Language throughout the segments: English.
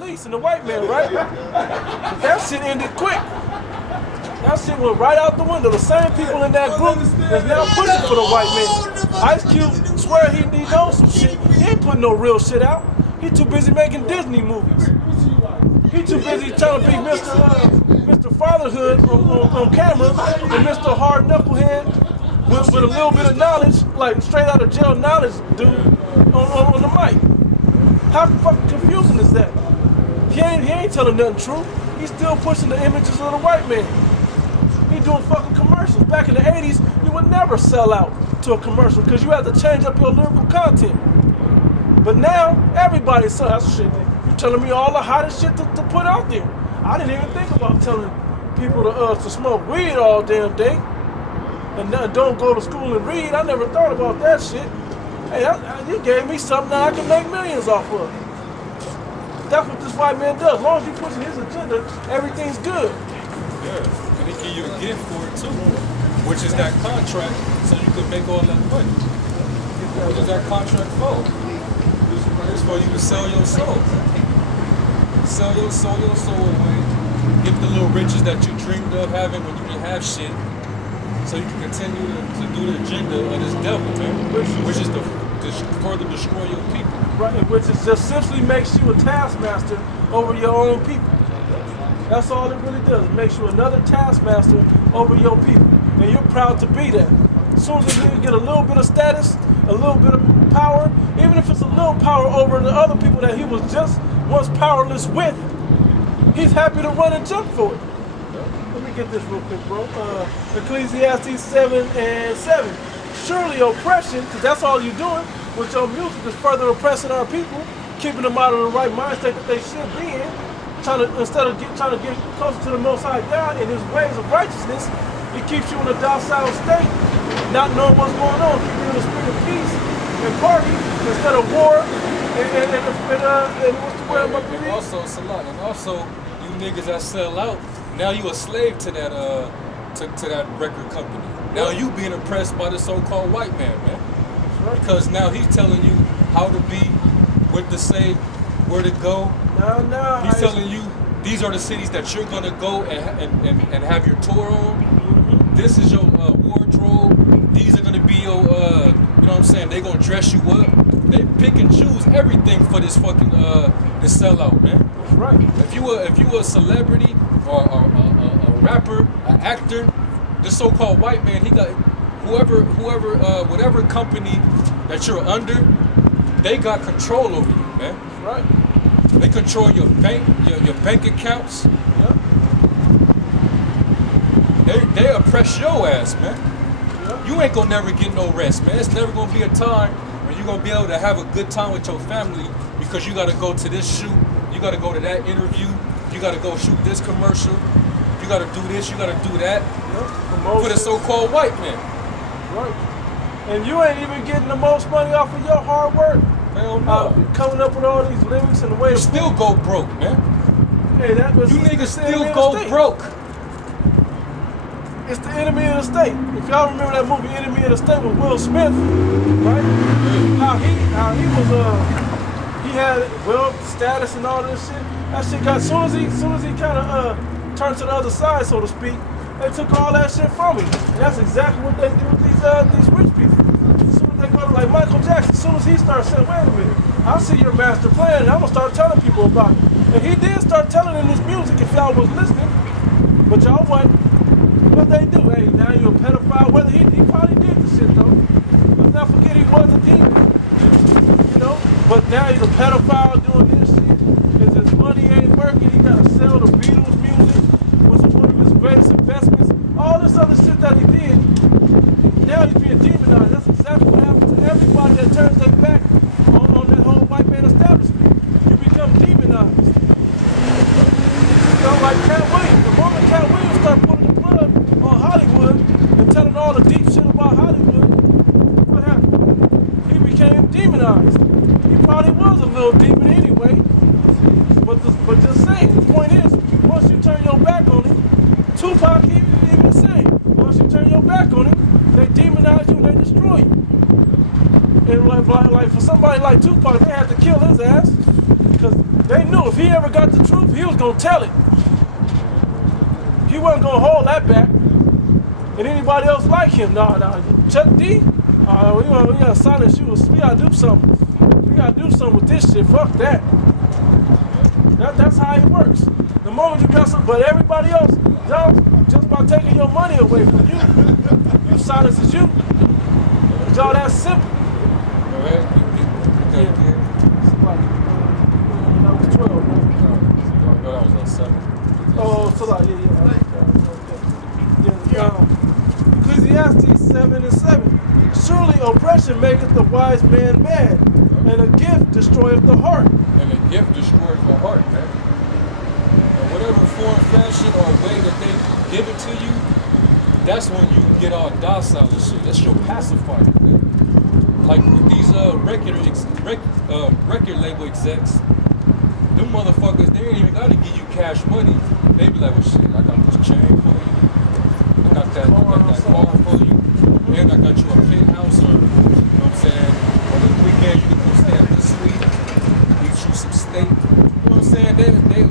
police and the white man, right? That shit ended quick. That shit went right out the window. The same people in that group is now pushing for the white man. Ice Cube swear he knows some shit. He ain't putting no real shit out. He too busy making Disney movies. He too busy trying to be Mr. Fatherhood on camera and Mr. Hard Knucklehead with a little bit of knowledge, like straight out of jail knowledge, dude, on the mic. How fucking confusing is that? He ain't telling nothing true. He's still pushing the images of the white man. He doing fucking commercials. Back in the 80s, you would never sell out to a commercial because you had to change up your lyrical content. But now, everybody's selling that shit. You're telling me all the hottest shit to put out there. I didn't even think about telling people to smoke weed all damn day and don't go to school and read. I never thought about that shit. Hey, you gave me something that I can make millions off of. That's what this white man does. As long as you pushing his agenda, everything's good. Yeah. And they give you a gift for it too, which is that contract, so you can make all that money. What is that contract for? It's for you to sell your soul. Sell your soul away. Get the little riches that you dreamed of having when you didn't have shit, so you can continue to do the agenda of this devil, man, which is to further destroy your people. Right, which is just simply makes you a taskmaster over your own people. That's all it really does. It makes you another taskmaster over your people. And you're proud to be that. As soon as you get a little bit of status, a little bit of power, even if it's a little power over the other people that he was just once powerless with, he's happy to run and jump for it. Let me get this real quick, bro. Ecclesiastes 7:7. Surely oppression, because that's all you're doing with your music, is further oppressing our people, keeping them out of the right mind state that they should be in. Instead of trying to get closer to the Most High God in His ways of righteousness, He keeps you in a docile state, not knowing what's going on, keeping you in a spirit of peace and party instead of war and what's the word about and also, Salah, and also you niggas that sell out, now you a slave to that to that record company. Now you being oppressed by the so-called white man, right. Because now he's telling you how to be, what to say, where to go. No. He's telling you these are the cities that you're gonna go and have your tour on. Mm-hmm. This is your wardrobe. These are gonna be your, you know what I'm saying? They gonna dress you up. They pick and choose everything for this fucking this sellout, man. That's right. If you a celebrity or a rapper, an actor, the so-called white man, he got whatever company that you're under, they got control over you, man. That's right. They control your bank accounts. Yep. They oppress your ass, man. Yep. You ain't gonna never get no rest, man. It's never gonna be a time when you're gonna be able to have a good time with your family because you gotta go to this shoot, you gotta go to that interview, you gotta go shoot this commercial, you gotta do this, you gotta do that. Yep. For the so-called white man. Right. And you ain't even getting the most money off of your hard work. Hell no. Coming up with all these lyrics and the way You still go broke, man. Hey, that was You niggas the enemy still of go the state. broke. It's the enemy of the state. If y'all remember that movie Enemy of the State with Will Smith, right? How he was he had wealth, status and all this shit. That shit got soon as he kinda turned to the other side, so to speak, they took all that shit from him. And that's exactly what they do with these rich people. As soon as they go to like Michael Jackson, as soon as he starts saying, wait a minute, I see your master plan and I'm gonna start telling people about it. And he did start telling in his music if y'all was listening, but y'all wasn't. What they do? Hey, now you're a pedophile. Whether he probably did the shit though. Let's not forget he was a demon. You know? But now he's a pedophile doing this shit. Because his money ain't working. He gotta sell the Beatles music, which was one of his greatest investments. All this other shit that he did. Now he's being demonized. That's exactly what happens to everybody that turns their back on that whole white man establishment. You become demonized. You know, like Cat Williams. The moment Cat Williams started putting the plug on Hollywood and telling all the deep shit about Hollywood, what happened? He became demonized. He probably was a little demon anyway. But just saying, the point is, once you turn your back on him, Tupac even saying, once you turn your back on him, they demonize you and they destroy you. And like for somebody like Tupac, they had to kill his ass because They knew if he ever got the truth, he was gonna tell it. He wasn't gonna hold that back. And anybody else like him, no. Chuck D, we gotta silence you. We gotta do something. We gotta do something with this shit. Fuck that. That's how it works. The moment you got something, but everybody else, just by taking your money away from you, you silences you. It's all that simple. All right. It's like, that was 12, man. No, that was 7. Oh, so like, Ecclesiastes 7:7. Surely oppression maketh the wise man mad, and a gift destroyeth the heart. And a gift destroys the heart, man. And whatever form, fashion, or way that they give it to you, that's when you get all docile and shit. That's your pacifier, man. Like with these record label execs, them motherfuckers, they ain't even gotta give you cash money. They be like, well, shit, I got this chain for you. I got that car for you. And I got you a penthouse, or, you know what I'm saying? On the weekend, you can go stay at this suite, eat you some steak. You know what I'm saying?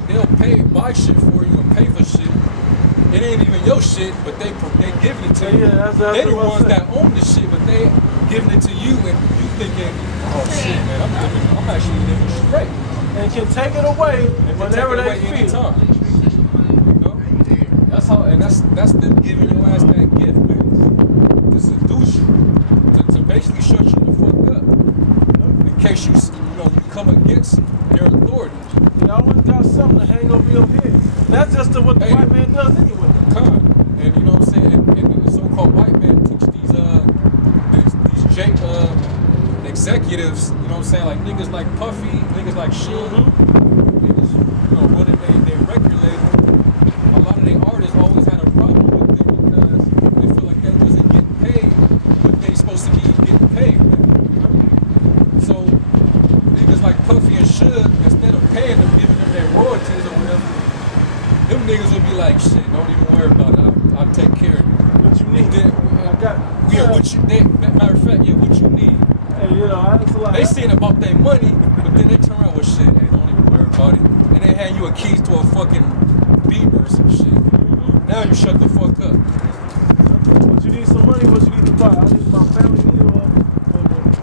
They'll buy shit for you and pay for shit. It ain't even your shit, but they giving it to you. That's They the ones that own the shit, but they giving it to you, and you thinking, oh shit, man, I'm actually living straight. And can take it away whenever they feel. Anytime. You know? That's how, and that's them giving your ass that gift, man. To seduce you, to basically shut you the fuck up. In case you come against their authority. You always got something to hang over your head. That's just what the white man does anyway. And you know what I'm saying? And the so-called white man teach these executives, you know what I'm saying? Like niggas like Puffy, niggas like Suge, niggas, running their record label. A lot of their artists always had a problem with them because they feel like they wasn't getting paid what they supposed to be getting paid. Man. So niggas like Puffy and Suge, instead of paying them, giving them their royalties or whatever, them niggas will be like, shit, don't even worry about it. I'll take care of you. What you need? What you need. Matter of fact, what you need. Hey, that's a lot. They saying about their money, but then they turn around with shit. Hey, don't even worry about it. And they hand you a keys to a fucking Beamer or some shit. Now you shut the fuck up. What you need some money, what you need to buy. I need my family need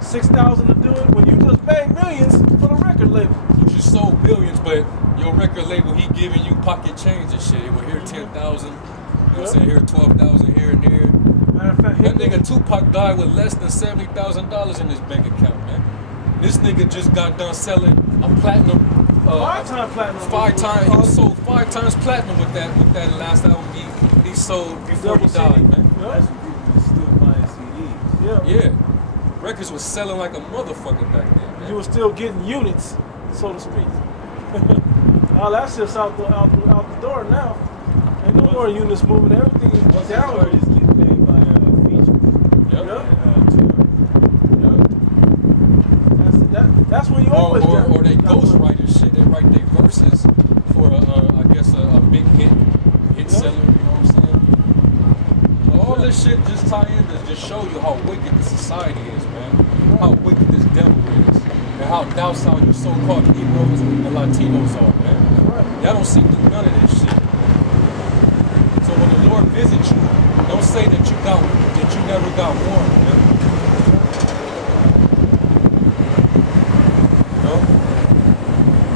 $6,000 to do it when you just made millions for the record label. You just sold billions, but your record label, he giving you pocket change and shit. Well, here 10,000, you know what I'm saying? Here 12,000 here and there. Matter of fact, that nigga Tupac died with less than $70,000 in his bank account, man. This nigga just got done selling a platinum. 5-time platinum. 5 times. He sold 5 times platinum with that last album he sold before he died, man. That's when people were still buying CDs. Yeah. Records was selling like a motherfucker back then, man. You were still getting units, so to speak. All that shit's out the door now. Ain't no more units moving. Everything is down. Artists get paid by features. Yep. That's when you always or they ghostwrite and shit. They write their verses for a big hit seller. You know what I'm saying? So all this shit just tie in to just show you how wicked the society is, man. How wicked this devil is, and how docile you so-called Negroes and Latinos are, man. Y'all don't see through none of this shit. So when the Lord visits you, don't say that you never got warned, man.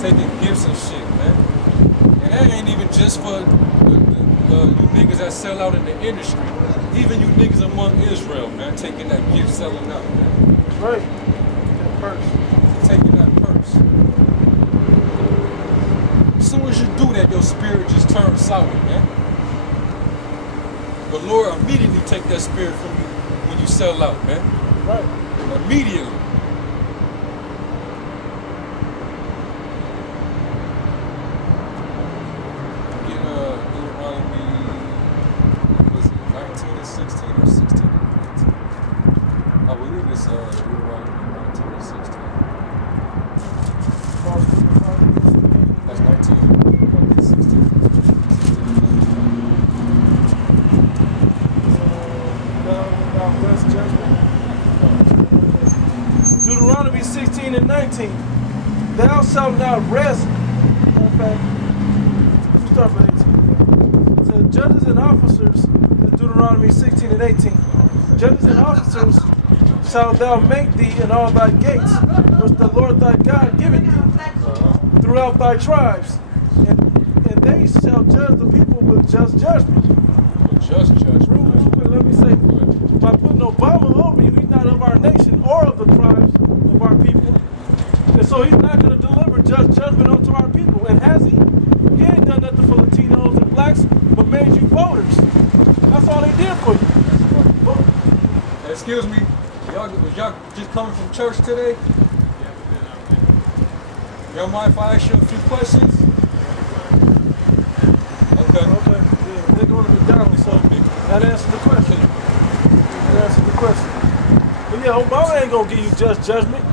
Taking gifts and shit, man. And that ain't even just for you niggas that sell out in the industry. Even you niggas among Israel, man, taking that gift selling out, man. Right. That purse. Taking that purse. As soon as you do that, your spirit just turns sour, man. The Lord immediately take that spirit from you when you sell out, man. Right. Immediately. Deuteronomy 16:19. Thou shalt not rest fact, let me start with 18. It says, judges and officers, in Deuteronomy 16 and 18. Judges and officers shalt thou make thee in all thy gates, which the Lord thy God giveth thee, throughout thy tribes. And they shall judge the people with just judgment. With just judgment. Real quick, let me say, by putting Obama over you, he's not of our nation or of the tribes of our people. And so he's not going to deliver just judgment unto our people. And has he? He ain't done nothing for Latinos and blacks, but made you voters. That's all he did for you. Vote. Excuse me, was y'all just coming from church today? Y'all mind if I ask you a few questions? Okay. Okay. Yeah, they're going to McDonald's, so that answers the question. That answers the question. But yeah, Obama ain't going to give you just judgment.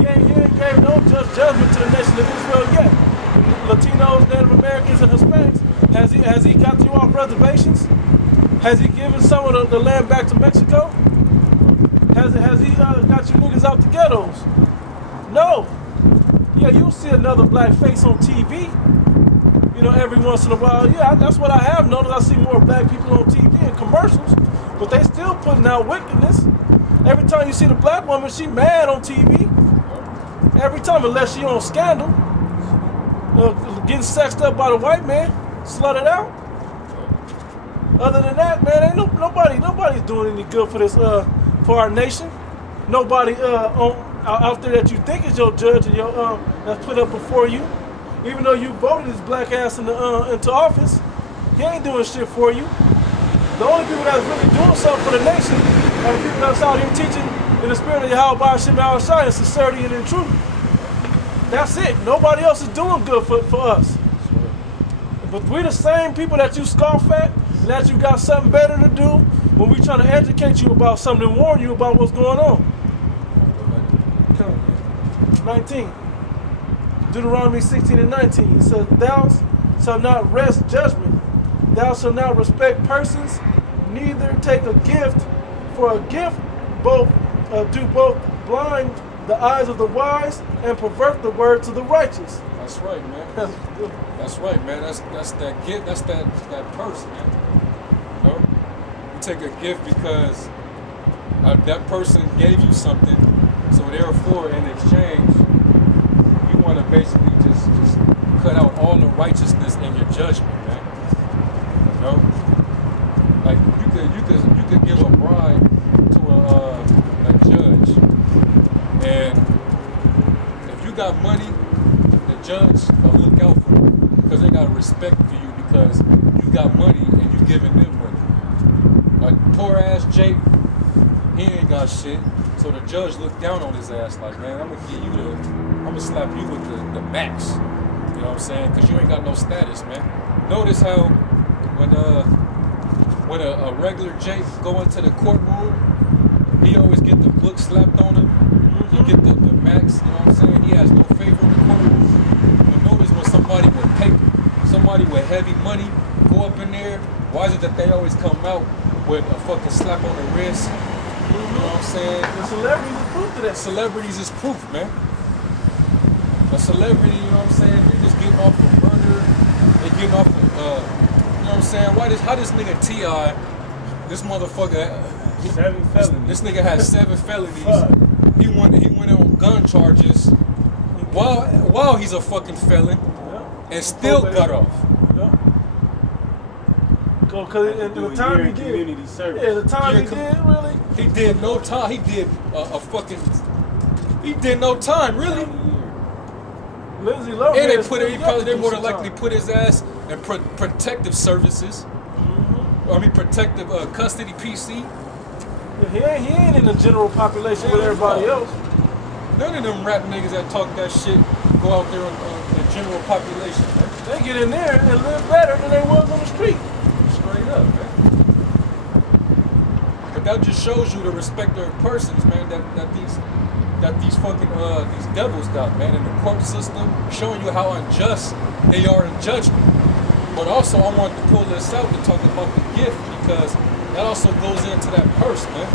He ain't gave no just judgment to the nation of Israel yet. Latinos, Native Americans, and Hispanics, has he got you off reservations? Has he given some of the land back to Mexico? Has he got you niggas out the ghettos? No. Yeah, you'll see another black face on TV, you know, every once in a while. Yeah, that's what I have noticed. I see more black people on TV in commercials, but they still putting out wickedness. Every time you see the black woman, she mad on TV. Every time, unless she on Scandal, getting sexed up by the white man, slutted out. Other than that, man, ain't nobody's doing any good for this, for our nation. Nobody out there that you think is your judge and your that's put up before you. Even though you voted his black ass into office, he ain't doing shit for you. The only people that's really doing something for the nation are the people that's out here teaching in the spirit of Yahweh Hashem Yahushua in sincerity and in truth. That's it. Nobody else is doing good for us. But we the same people that you scoff at, and that you got something better to do when we trying to educate you about something and warn you about what's going on. 19. Deuteronomy 16 and 19. It says, thou shalt not wrest judgment. Thou shalt not respect persons, neither take a gift. For a gift do both blind the eyes of the wise and pervert the words of the righteous. That's right, man. That's right, man. That's that gift. That's that purse, man. You know? You take a gift because that person gave you something, so therefore, in exchange, you want to basically just cut out all the righteousness in your judgment, man. You know, like you could give a bribe to a judge, and if you got money, the judge will look out for you because they got respect for you because you got money and you giving them money. A poor ass Jake, he ain't got shit, so the judge looked down on his ass like, man, I'm gonna slap you with the max. You know what I'm saying? Because you ain't got no status, man. Notice how when a regular Jake go into the courtroom, he always get the book slapped on him. He get the max, you know what I'm saying? He has no favor in the courtroom. But notice when somebody with paper, somebody with heavy money go up in there, why is it that they always come out with a fucking slap on the wrist? You know what I'm saying? The celebrities is proof to that. Celebrities is proof, man. A celebrity, you know what I'm saying? They're just getting off of murder. They getting off of, you know what I'm saying? How this nigga T.I., this motherfucker, 7 felonies. this nigga has 7 felonies. He went on gun charges while he's a fucking felon, and still got off. Because the time he did, community service. yeah, the time he did, really. He did no time. He did he did no time, really. Lindsay Lohan. And they more than likely put his ass in protective services. I mean, protective custody PC. Yeah, he ain't in the general population with everybody else. None of them rap niggas that talk that shit go out there in the general population, man. They get in there and live better than they was on the street. Straight up, man. But that just shows you the respect of persons, man, that these fucking these devils got, man, in the court system, showing you how unjust they are in judgment. But also, I wanted to pull this out to talk about the gift because that also goes into that purse, man.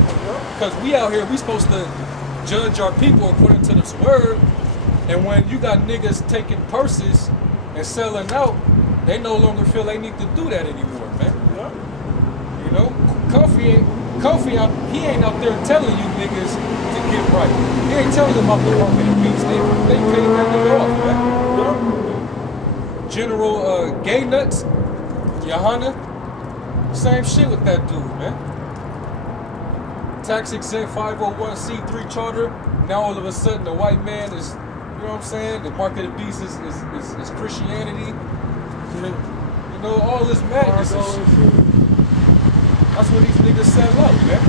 Because we out here, we supposed to judge our people according to this word, and when you got niggas taking purses and selling out, they no longer feel they need to do that anymore, man. Yeah. You know, Kofi out, he ain't out there telling you niggas to get right. He ain't telling them about the mark of the beast. They paid that nigga off, man. Yeah. General Gay Nuts, Johanna, same shit with that dude, man. Tax exempt 501c3 charter. Now all of a sudden the white man is, you know what I'm saying? The mark of the beast is Christianity. Yeah. You know, all this madness and Cargo shit. and shit. That's what these niggas sell up, man.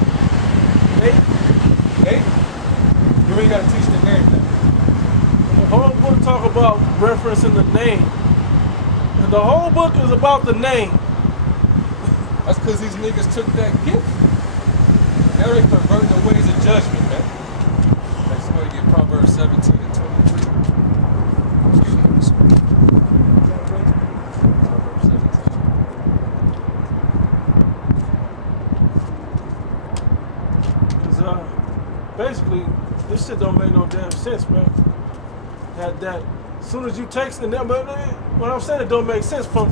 Hey, you ain't gotta teach the name now. The whole book talk about referencing the name. And the whole book is about the name. That's because these niggas took that gift. Now they perverting the ways of judgment, man. Like somebody get Proverbs 17 and 23. Proverbs 17. Because basically, this shit don't make no damn sense, man. That as soon as you text and then, but what I'm saying, it don't make sense from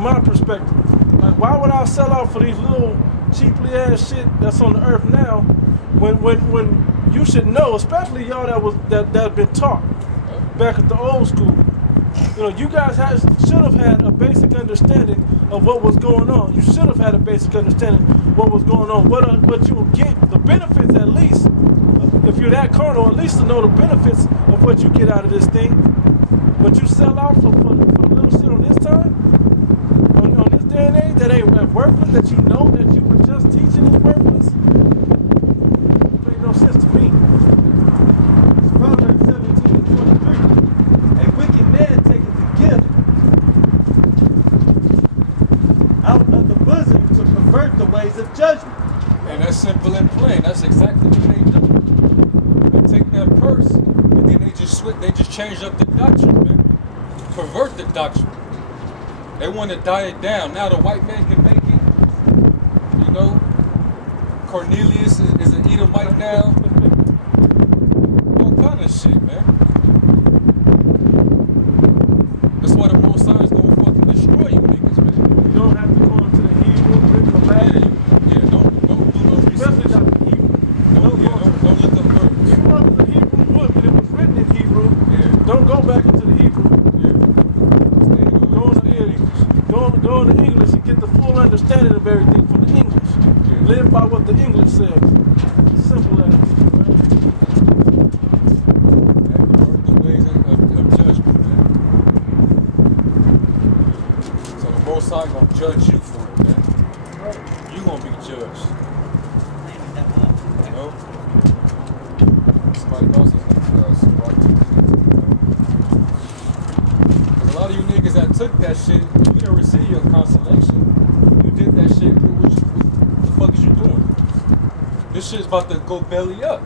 my perspective. Like, why would I sell out for these little cheaply ass shit that's on the earth now, when you should know, especially y'all that been taught back at the old school. You know, you guys should have had a basic understanding of what was going on. You should have had a basic understanding of what was going on. What you will get, the benefits at least. If you're that carnal, at least to know the benefits of what you get out of this thing. But you sell out for little shit on this time, on this day and age, that ain't worthless, that you know that you were just teaching is worthless. It makes no sense to me. It's Proverbs 17:23. A wicked man taketh the gift out of the bosom to pervert the ways of judgment. And that's simple and plain. That's exactly what they do. They take that purse and then they just change up the doctrine, man. Pervert the doctrine. They want to die it down. Now the white man can make it. You know, Cornelius is an Edomite now. All kind of shit, man. That's why the Most High is gonna fucking destroy you niggas, man. You don't have to go into the Hebrew, read the Latin. Yeah, don't do no Especially research. not the Hebrew. Don't look up verbs. If you know it's a Hebrew book and it was written in Hebrew, Yeah. don't go back into the Hebrew. Yeah. Go into English and get the full understanding of everything from the English. Yeah. Live by what the English says. Simple as it, right? The ways of judgment, man. So the Most High gonna judge you for it, man. Right. You gonna be judged. You know? Somebody else is smart too. Cause a lot of you niggas that took that shit, you didn't receive your consolation. You did that shit. What the fuck is you doing? This shit's about to go belly up.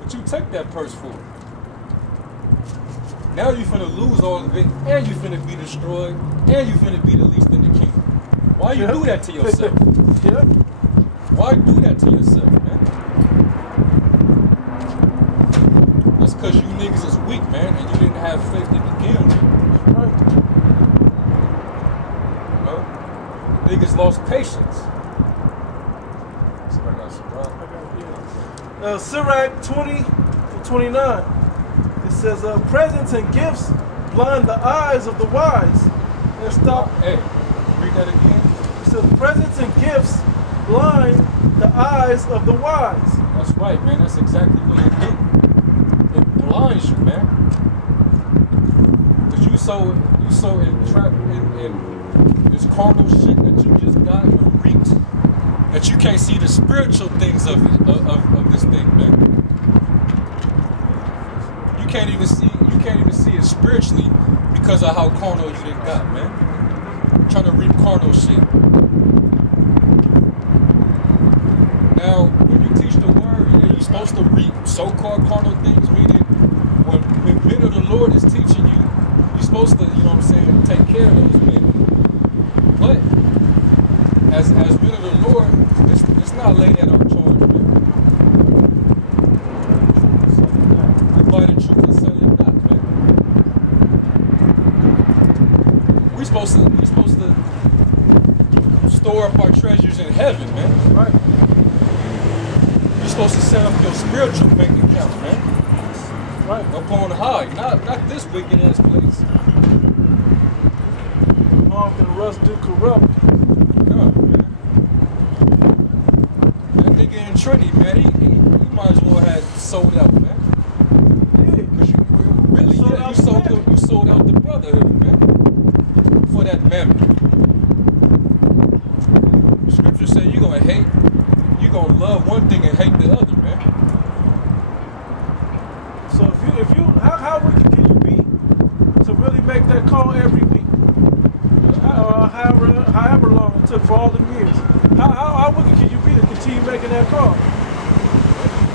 But you took that purse for it. Now you finna lose all of it, and you finna be destroyed, and you finna be the least in the kingdom. Why you do that to yourself? Yeah. Why do that to yourself, man? That's because you niggas is weak, man, and you didn't have faith to begin with. Right. You know? Niggas lost patience. Somebody got some rock. Sirach 20-29. It says, presents and gifts blind the eyes of the wise. And stop. Hey, read that again. It says, presents and gifts blind the eyes of the wise. That's right, man. That's exactly what it do. It blinds you, man. Cause you so entrapped in this carnal shit that you just got and reaped that you can't see the spiritual things of it, of this thing, man. You can't even see it spiritually because of how carnal you done got, man. Trying to reap carnal shit. Now, when you teach the word, yeah, you're supposed to reap so-called carnal things, meaning when men of the Lord is teaching you, you're supposed to, you know what I'm saying, take care of those men. But as men of the Lord, it's not laid at our charge, man. So, we buy the truth and sell it not, man. supposed to store up our treasures in heaven, man. Right. You're supposed to set up your spiritual bank account, man. Right. Up on high, not this wicked ass place. Moth and rust do corrupt. God, man. That nigga in Trinity, man, he might as well have sold out, man. Yeah. Cause you sold out the brotherhood, man, for that mammon. The scripture say you gonna love one thing and hate the other, man. So if you how wicked can you be to really make that call every week? However long it took for all the years. How wicked can you be to continue making that call?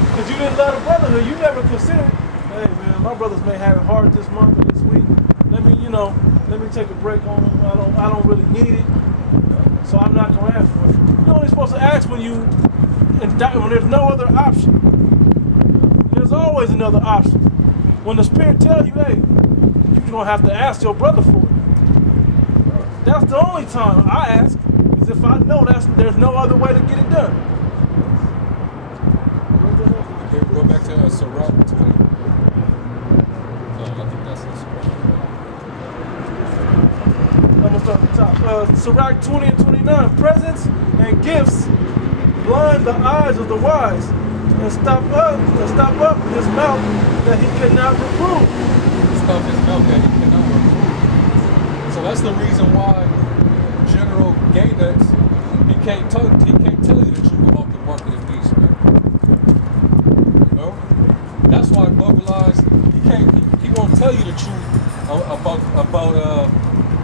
Because you didn't love the brotherhood. You never considered, hey man, my brothers may have it hard this month or this week. Let me take a break on them. I don't really need it. So I'm not gonna ask for it. You're only supposed to ask when there's no other option. There's always another option. When the Spirit tells you, hey, you're gonna have to ask your brother for it. That's the only time I ask, is if I know there's no other way to get it done. Okay, go back to Sirach 20. I think that's it. I'm gonna start at the top. Sirach 20 and 29. Presents and gifts blind the eyes of the wise, and stop up his mouth that he cannot reprove. Stop his mouth that he cannot reprove. So that's the reason why General Gainax, he can't tell you the truth about the mark of the beast, man. You know? That's why Bubble Eyes, he won't tell you the truth about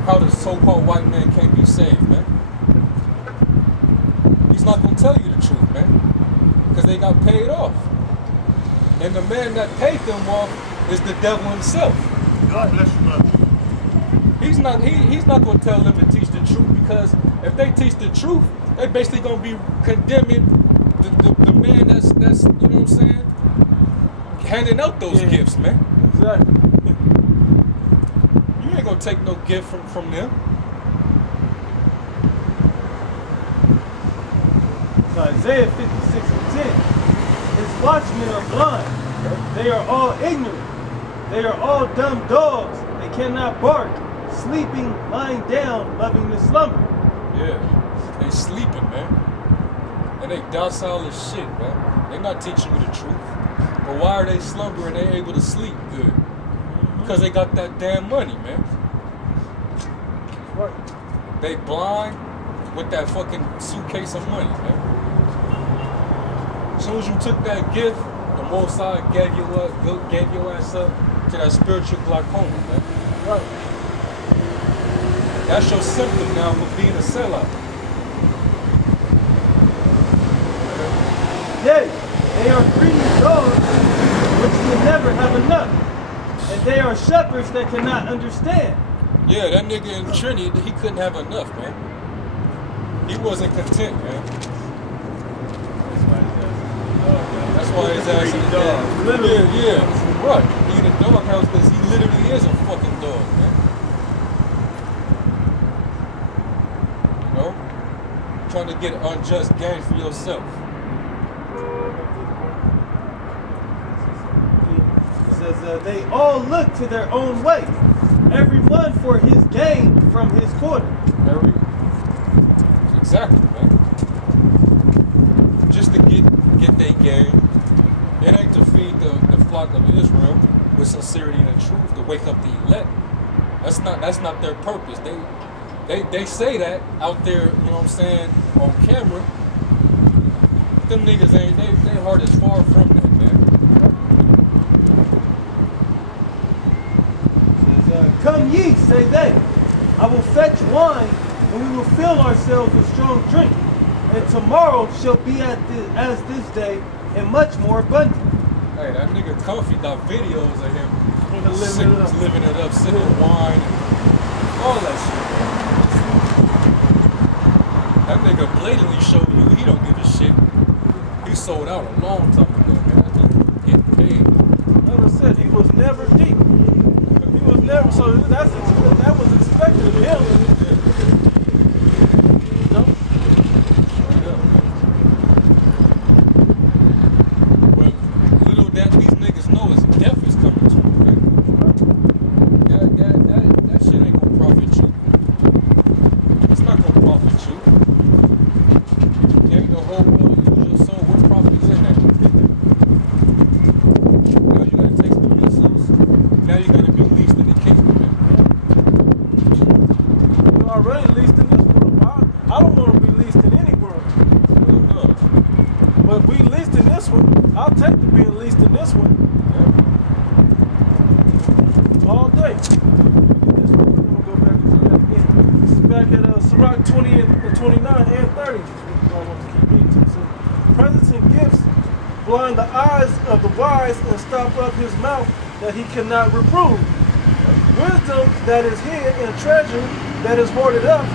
how the so-called white man can't be saved, man. He's not gonna tell you the truth, man. Because they got paid off. And the man that paid them off is the devil himself. God bless you, brother. He's not gonna tell them to teach the truth, because if they teach the truth, they basically gonna be condemning the man that's you know what I'm saying, handing out those gifts, man. Exactly. You ain't gonna take no gift from them. So Isaiah 56 and 10. His watchmen are blind. They are all ignorant. They are all dumb dogs. They cannot bark. Sleeping, lying down, loving to slumber. Yeah, they sleeping, man. And they docile as shit, man. They not teaching you the truth. But why are they slumbering? They able to sleep good? Because they got that damn money, man. Right. They blind with that fucking suitcase of money, man. As soon as you took that gift, the Most High gave your ass up to that spiritual glaucoma, man. Right. That's your symptom now for being a sellout. Yea, they are greedy dogs which can never have enough. And they are shepherds that cannot understand. Yeah, that nigga in Trinity, he couldn't have enough, man. He wasn't content, man. That's why his ass in the dog. Yeah. Right. He in a doghouse because he literally is a fucking dog, man. You know? Trying to get unjust gain for yourself. It says they all look to their own way, every one for his gain from his quarter. Exactly, man. Just to get their gain. It ain't to feed the flock of Israel with sincerity and the truth, to wake up the elect. That's not their purpose. They say that out there, you know what I'm saying, on camera. Them niggas ain't, they heart is far from that, man. It says, come ye, say they. I will fetch wine, and we will fill ourselves with strong drink. And tomorrow shall be as this day, and much more abundant. Hey, that nigga Comfy got videos of him Living it up. sipping wine, and all that shit. That nigga blatantly showed you he don't give a shit. He sold out a long time ago, man. That nigga getting paid. Like I said, he was never deep. He was never, so that was expected of him. I'll take the being least in this one all day. This one, we're gonna go back and do that again. This is back at Sirach 20 and 29 and 30. I want to keep reading to. So, presents and gifts blind the eyes of the wise and stop up his mouth that he cannot reprove. Wisdom that is hid and treasure that is hoarded up,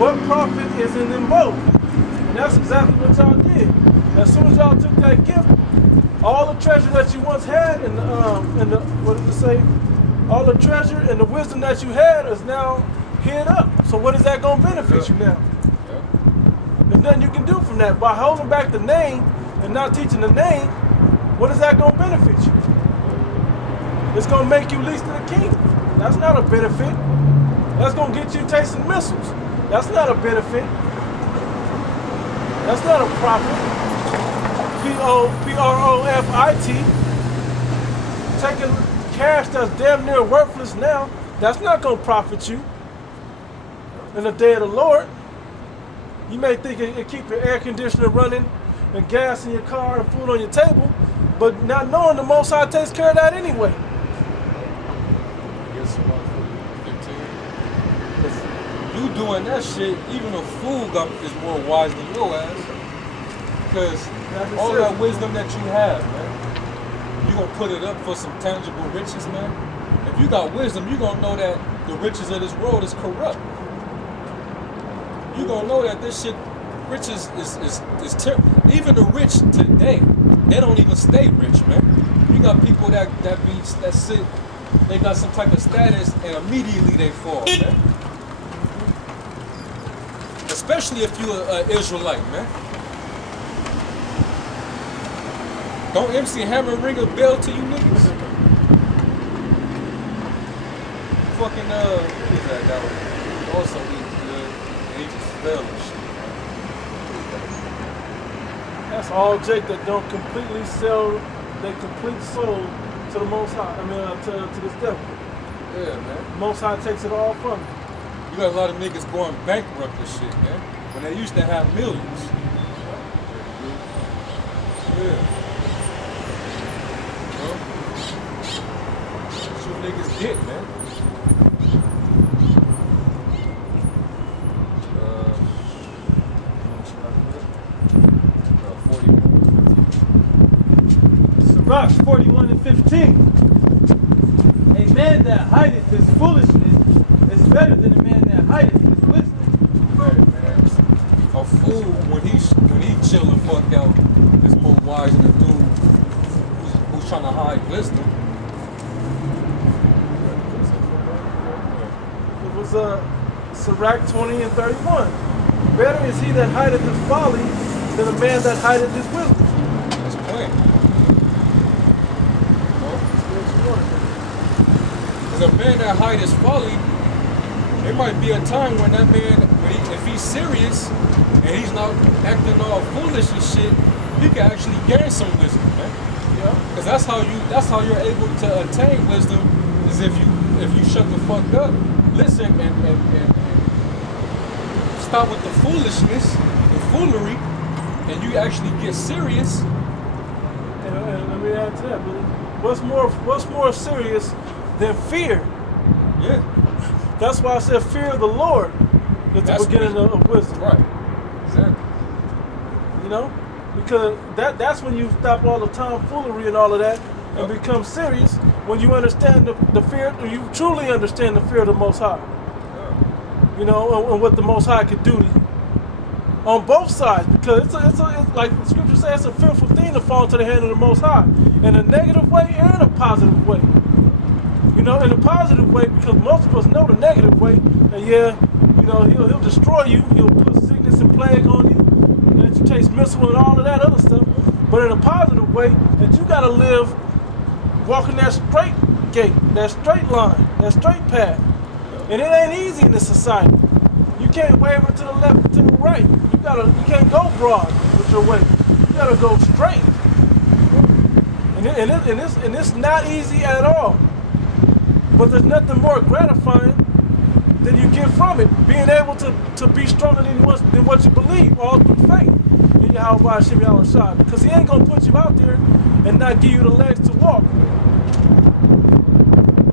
what profit is in them both? And that's exactly what y'all did. As soon as y'all took that gift, all the treasure that you once had and the what does it say? All the treasure and the wisdom that you had is now hid up. So what is that going to benefit you now? There's nothing you can do from that. By holding back the name and not teaching the name, what is that going to benefit you? It's going to make you least in the kingdom. That's not a benefit. That's going to get you tasting missiles. That's not a benefit. That's not a profit. P-R-O-F-I-T. Taking cash that's damn near worthless now, that's not going to profit you in the day of the Lord. You may think it keep your air conditioner running and gas in your car and food on your table, but not knowing the Most High takes care of that anyway. You doing that shit, even a fool is more wise than your ass. Because all that wisdom that you have, man, you gonna put it up for some tangible riches, man. If you got wisdom, you gonna know that the riches of this world is corrupt. You gonna know that this shit, riches is terrible. Even the rich today, they don't even stay rich, man. You got people that sit, they got some type of status, and immediately they fall, man. Especially if you're an Israelite, man. Don't MC Hammer ring a bell to you niggas? Fucking, who is that guy? Also eats good, and he just fell and shit. That's all Jake that don't completely sell their complete soul to the Most High. I mean, to this devil. Yeah, man. Most High takes it all from you. You got a lot of niggas going bankrupt and shit, man. When they used to have millions. Yeah. That's what niggas get, man. 41. Sirach 41 and 15. A man that hideth his foolishness is better than a man that hideth his wisdom. Right, man. A fool, when he chill the fuck out, is more wise than a dude who's trying to hide wisdom. It was Sirach 20 and 31. Better is he that hideth his folly than a man that hideth his wisdom. That's plain. Because a man that hide his folly, there might be a time when that man, if he's serious and he's not acting all foolish and shit, he can actually gain some wisdom, man. Yeah. Because that's how you're able to attain wisdom, is if you shut the fuck up, listen and stop with the foolishness, the foolery, and you actually get serious. And let me add to that, brother. What's more serious than fear? Yeah. That's why I said fear of the Lord is the beginning of wisdom. Right. Exactly. You know? Because that's when you stop all the tomfoolery and all of that and become serious when you understand the fear, you truly understand the fear of the Most High. Yeah. You know, and what the Most High could do to you. On both sides, because it's like the scripture says, it's a fearful thing to fall into the hand of the Most High. In a negative way and a positive way. You know, in a positive way, because most of us know the negative way, and yeah, you know, he'll destroy you, he'll put sickness and plague on you, let you taste missile and all of that other stuff. But in a positive way, that you gotta live walking that straight gate, that straight line, that straight path. And it ain't easy in this society. You can't waver to the left or to the right. You can't go broad with your way. You gotta go straight. And it's not easy at all. But there's nothing more gratifying than you get from it. Being able to be stronger than what you believe, all through faith in Yahweh Shem Yahweh Shai. Because he ain't gonna put you out there and not give you the legs to walk.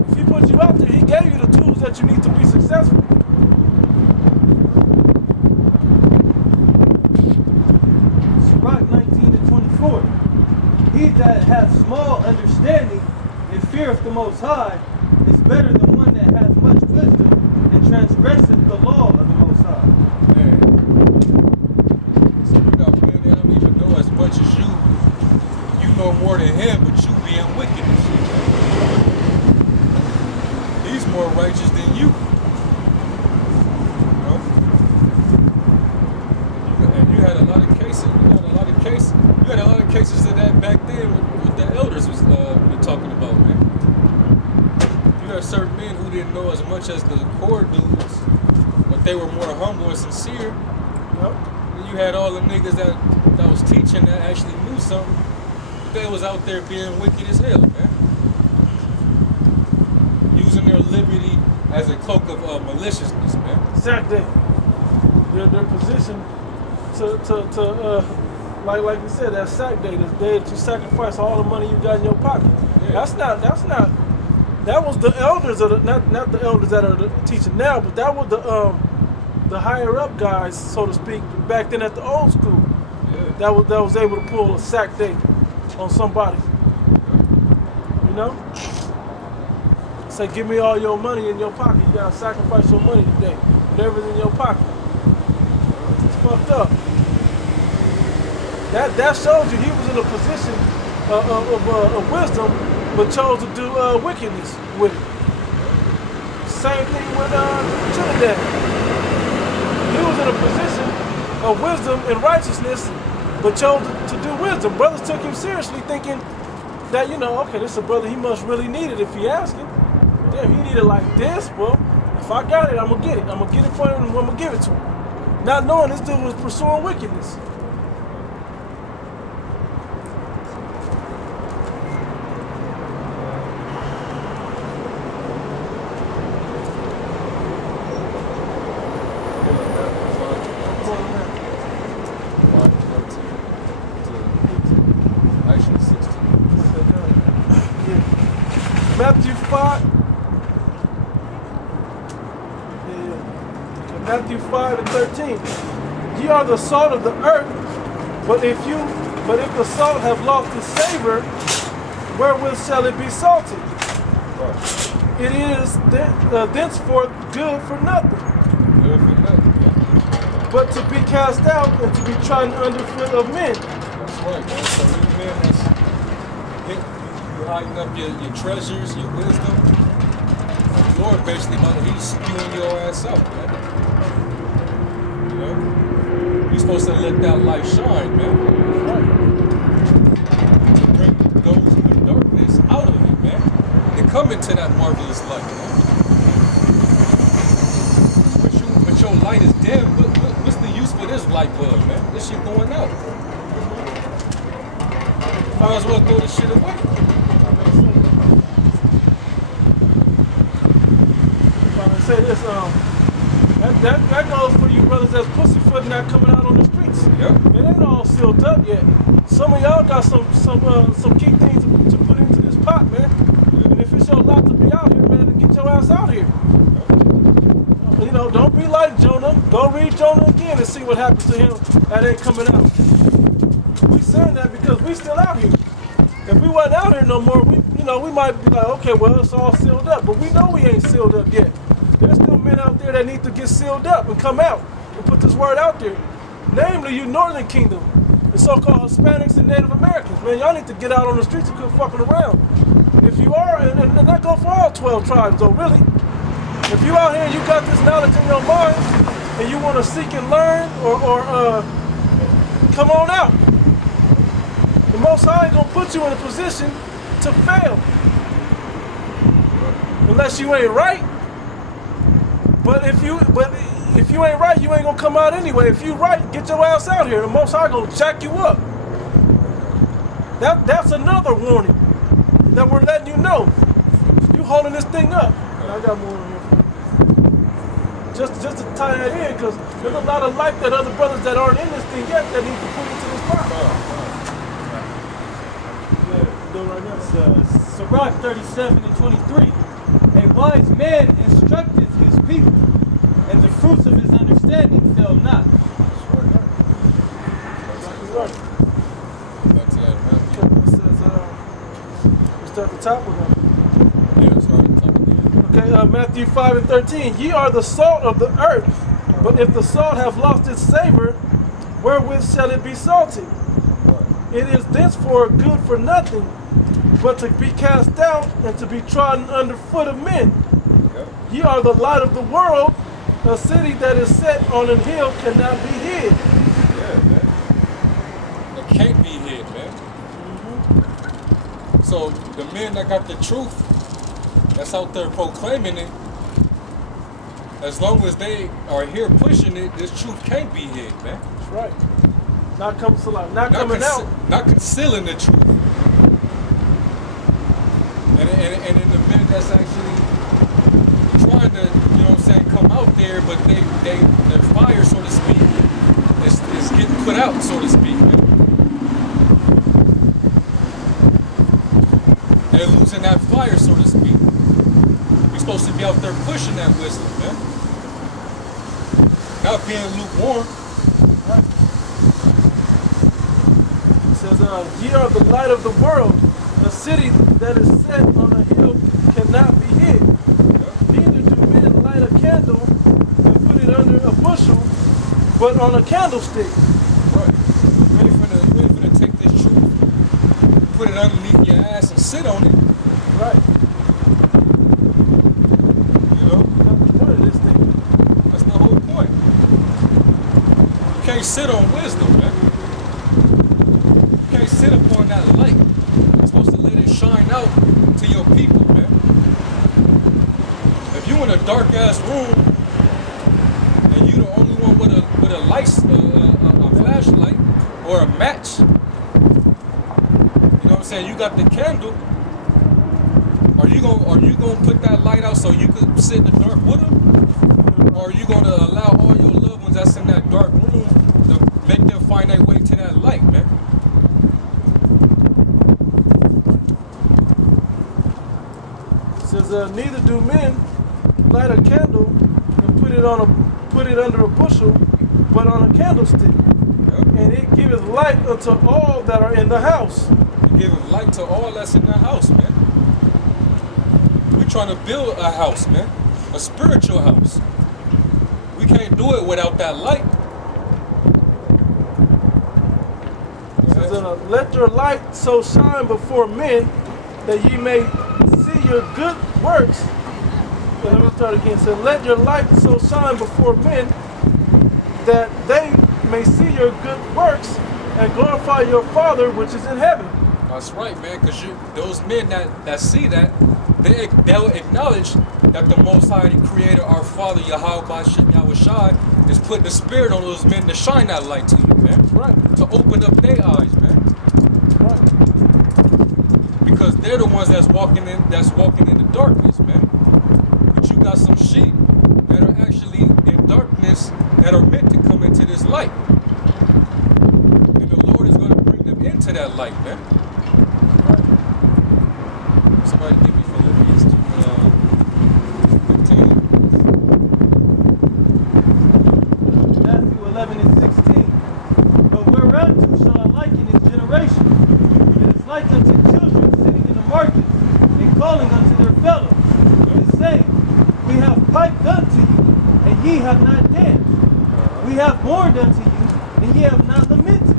If he put you out there, he gave you the tools that you need to be successful. Sirach 19-24. He that hath small understanding and feareth the Most High is better than one that hath much wisdom and transgresseth the law of the Most High. Man. So you got men that don't even know as much as you. You know more than him, but you being wicked and shit. He's more righteous than you. You know? And you had a lot of cases. You had a lot of cases of that back then with the elders was been talking about, man. You had certain men who didn't know as much as the core dudes, but they were more humble and sincere. Yep. And you had all the niggas that was teaching that actually knew something. They was out there being wicked as hell, man. Using their liberty as a cloak of maliciousness, man. Exactly. Their position to like you said, that sack day, this day that you sacrifice all the money you got in your pocket. Yeah. That was the elders of the, not the elders that are teaching now, but that was the higher up guys, so to speak, back then at the old school. Yeah. That was able to pull a sack day on somebody. You know? Say, give me all your money in your pocket. You gotta sacrifice your money today. Whatever's in your pocket. It's fucked up. That shows you he was in a position of wisdom, but chose to do wickedness with it. Same thing with Trinidad. He was in a position of wisdom and righteousness, but chose to do wisdom. Brothers took him seriously, thinking that, you know, okay, this is a brother, he must really need it if he asking. Damn, he need it like this. Well, if I got it, I'm gonna get it. I'm gonna get it for him and I'm gonna give it to him. Not knowing this dude was pursuing wickedness. Matthew 5. Yeah. Matthew 5:13. Ye are the salt of the earth, but if the salt have lost its savor, wherewith shall it be salted? It is thenceforth good for nothing, but to be cast out and to be trodden underfoot of men. That's right, man. So these men that's you hiding up your treasures, your wisdom. The Lord basically, he's spewing your ass out, man. You know? You're supposed to let that light shine, man. Right. To bring those in the darkness out of it, man. And come into that marvelous light, man. But your light is dim. What's the use for this light bulb, man? This shit going out. Might as well throw this shit away. Say this, that goes for you brothers that's pussyfoot not coming out on the streets. Yep. It ain't all sealed up yet. Some of y'all got some key things to put into this pot, man. And if it's your lot to be out here, man, then get your ass out here. You know, don't be like Jonah. Go read Jonah again and see what happens to him. That ain't coming out. We saying that because we still out here. If we wasn't out here no more, we might be like, okay, well, it's all sealed up. But we know we ain't sealed up yet. There's still men out there that need to get sealed up and come out and put this word out there. Namely, you Northern Kingdom, the so-called Hispanics and Native Americans. Man, y'all need to get out on the streets and quit fucking around. If you are, and that go for all 12 tribes, though, really. If you out here and you got this knowledge in your mind and you want to seek and learn or come on out. The Most High ain't gonna put you in a position to fail. Unless you ain't right. But if you ain't right, you ain't gonna come out anyway. If you right, get your ass out here. The Most High gonna jack you up. That's another warning that we're letting you know. You holding this thing up. I got more in here. Just to tie that in, because there's a lot of light that other brothers that aren't in this thing yet that need to put into this pot. Yeah. to right now. Sirach 37 and 23. A wise man instructeth his people, and the fruits of his understanding fail not. Exactly right. Back to that Matthew. Okay, it says, we start at the top with that. Yeah, sorry, top again. Okay, Matthew 5 and 13. Ye are the salt of the earth, but if the salt have lost its savor, wherewith shall it be salted? It is thenceforth good for nothing, but to be cast out and to be trodden under foot of men. Yep. Ye are the light of the world. A city that is set on an hill cannot be hid. Yeah, man. It can't be hid, man. So the men that got the truth, that's out there proclaiming it, as long as they are here pushing it, this truth can't be hid, man. That's right. Not coming to life. Not coming out. Not concealing the truth. And in the men that's actually trying to, you know what I'm saying, come out there, but their fire, so to speak, is getting put out, so to speak, man. They're losing that fire, so to speak. We're supposed to be out there pushing that wisdom, man. Not being lukewarm. It says, ye are the light of the world. A city that is set on a hill cannot be hid. Neither do men light a candle and put it under a bushel, but on a candlestick. Right. Ready for to take this truth, put it underneath your ass and sit on it. Right. You know? That's the point of this thing. That's the whole point. You can't sit on wisdom, man. You can't sit upon that light. You're supposed to let it shine out to your people, man. If you in a dark ass room and you the only one with a light, a flashlight or a match, you know what I'm saying? You got the candle. Are you gonna put that light out so you can sit in the dark with them? Or are you gonna allow all your loved ones that's in that dark room to make them find their way to that light, man? It says, neither do men light a candle and put it under a bushel, but on a candlestick. Yep. And it giveth light unto all that are in the house. You give light to all that's in the house, man. We're trying to build a house, man. A spiritual house. We can't do it without that light. It says, let your light so shine before men that ye may see your good works. Let me start again. It says, let your light so shine before men that they may see your good works and glorify your Father which is in heaven. That's right, man, because those men that see that, they'll acknowledge that the Most High, the Creator, our Father, Yahweh Bashem Yahushai, is putting the Spirit on those men to shine that light to you, man. Right. To open up their eyes, man. Right. Because they're the ones that's walking in the darkness, man. But you got some sheep that are actually in darkness that are meant to come into this light. And the Lord is going to bring them into that light, man. Somebody give me Philippians 15. Matthew 11 and 16. But whereunto shall I liken this generation? It is like unto children sitting in the market and calling unto their fellows, and saying, we have piped unto you, and ye have not danced. We have mourned unto you, and ye have not lamented.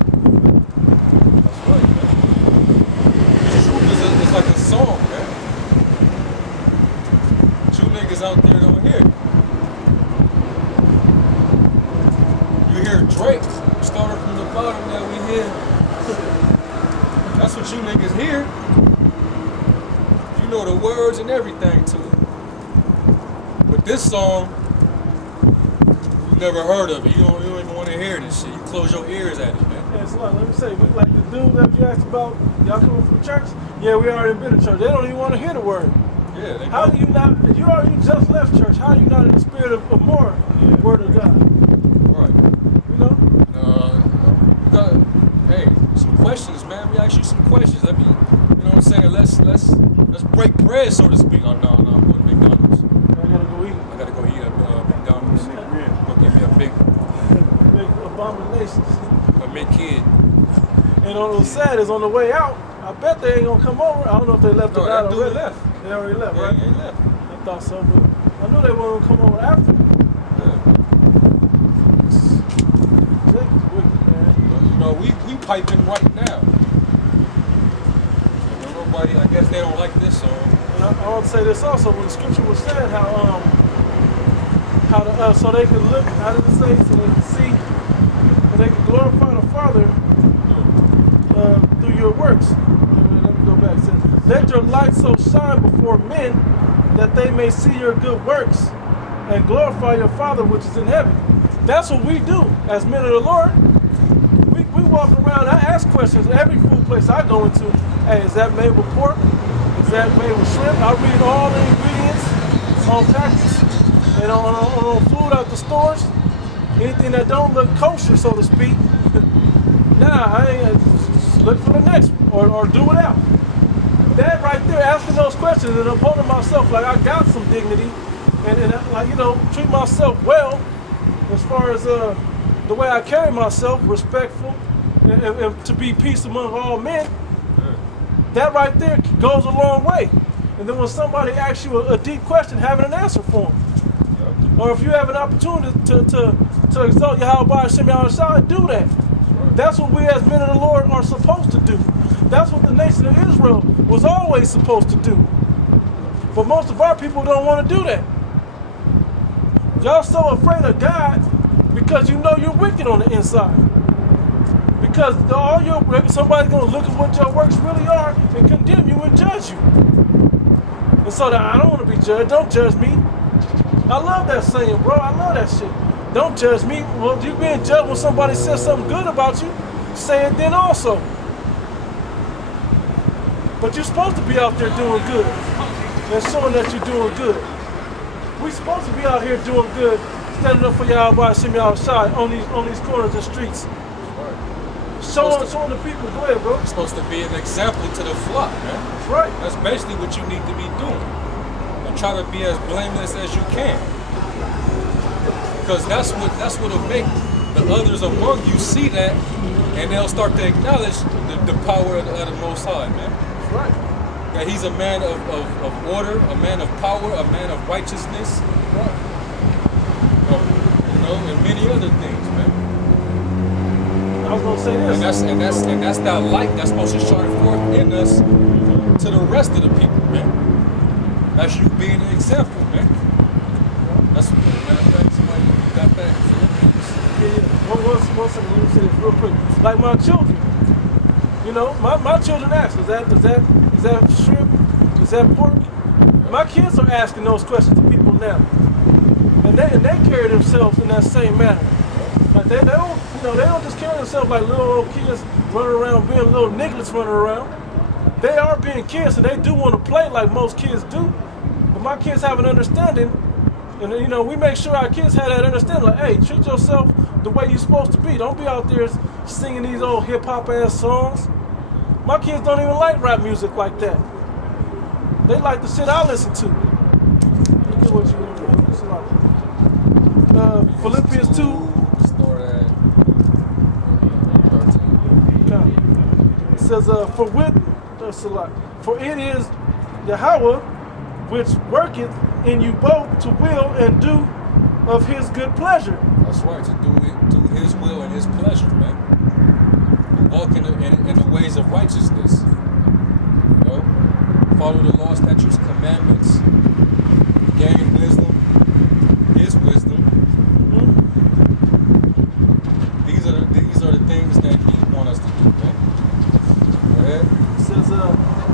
That's right, man. This truth is like a song, man. You niggas out there don't hear it. You hear Drake, started from the bottom that we hear. That's what you niggas hear. You know the words and everything to it. But this song, you never heard of it. You don't even want to hear this shit. You close your ears at it, man. Yeah, so let me say, like the dude that you asked about, y'all coming from church? Yeah, we already been to church. They don't even want to hear the word. Yeah, they How do you not, you just left church, how are you not in the spirit of more word of God? right. You know? Hey, some questions, man. We ask you some questions. Let me, you know what I'm I'm saying let's break bread, so to speak. Oh no, I'm going to McDonald's. I gotta go eat. I gotta go eat at McDonald's. Go give me a big Abominations. kid. And on the sad is on the way out, I bet they ain't gonna come over. I don't know if they left No, or that not dude already. left. They already left, Yeah, right? he left. I thought so, but I knew they weren't gonna come over after. Jacob's wicked, man. You know, we piping right now. You know, nobody, I guess they don't like this song. And I want to say this also, when the scripture was saying how so they could look, how did it say? So they could see, and they could glorify the Father through your works. Let me go back. It says, let your light so shine before men that they may see your good works and glorify your Father which is in heaven. That's what we do as men of the Lord. We walk around, I ask questions every food place I go into. Hey, is that made with pork? Is that made with shrimp? I read all the ingredients on packets and on food out the stores. Anything that don't look kosher, so to speak, nah, I ain't just look for the next one or do it out. That right there, asking those questions and upholding myself like I got some dignity and like, you know, treat myself well as far as the way I carry myself, respectful and to be peace among all men. That right there goes a long way. And then when somebody asks you a deep question, having an answer for them. Or if you have an opportunity to exalt Yahweh Hashem Yahushua, do that. That's what we as men of the Lord are supposed to do. That's what the nation of Israel was always supposed to do. But most of our people don't want to do that. Y'all so afraid of God because you know you're wicked on the inside. Because somebody's going to look at what your works really are and condemn you and judge you. And so that I don't want to be judged. Don't judge me. I love that saying, bro. I love that shit. Don't judge me. Well, you being judged when somebody says something good about you, say it then also. But you're supposed to be out there doing good and showing that you're doing good. We're supposed to be out here doing good, standing up for Yahweh Hashem Yahushua on these corners and streets. Showing the people. Go ahead, bro. You're supposed to be an example to the flock, man. That's right. That's basically what you need to be doing. And try to be as blameless as you can. Because that's what'll make the others among you see that, and they'll start to acknowledge the power of the Most High, man. That's right. That he's a man of order, a man of power, a man of righteousness. Right. You know, and many other things, man. I was gonna say this. And that's that light that's supposed to shine forth in us to the rest of the people, man. That's you being an example, man. That's what matter of fact, somebody got back to One second, let me say this real quick. Like my children, you know, my children ask, is that shrimp? Is that pork? My kids are asking those questions to people now, and they carry themselves in that same manner. Like they don't just carry themselves like little old kids running around being little nigglets running around. They are being kids, and they do want to play like most kids do. But my kids have an understanding, and you know, we make sure our kids have that understanding. Like, hey, treat yourself the way you're supposed to be. Don't be out there singing these old hip hop ass songs. My kids don't even like rap music like that. They like the shit I listen to. Look at what you like. Philippians 2. It says, for it is Yahweh which worketh in you both to will and do of his good pleasure. That's right, to do his will and his pleasure, man. Walk in the ways of righteousness. You know? Follow the law, statutes, commandments, gain wisdom, his wisdom. Mm-hmm. These are the things that he wants us to do, man. Go ahead. It says,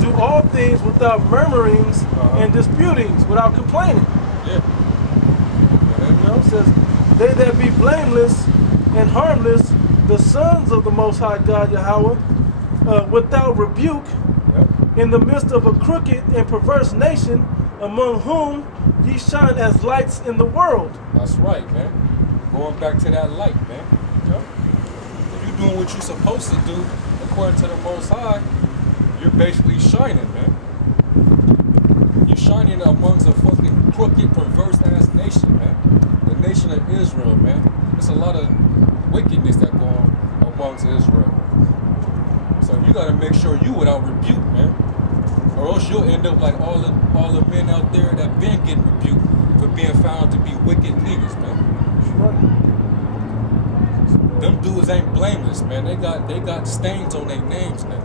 do all things without murmurings and disputings, without complaining. Yeah. You know, it says, they that be blameless and harmless, the sons of the Most High God Yahweh, without rebuke, in the midst of a crooked and perverse nation, among whom ye shine as lights in the world. That's right, man. Going back to that light, man. Yep. If you're doing what you're supposed to do according to the Most High, you're basically shining, man. You're shining amongst a fucking crooked, perverse ass nation, man. The nation of Israel, man. There's a lot of wickedness that go on amongst Israel. So you gotta make sure you without rebuke, man. Or else you'll end up like all the men out there that been getting rebuked for being found to be wicked niggas, man. Them dudes ain't blameless, man. They got stains on their names now.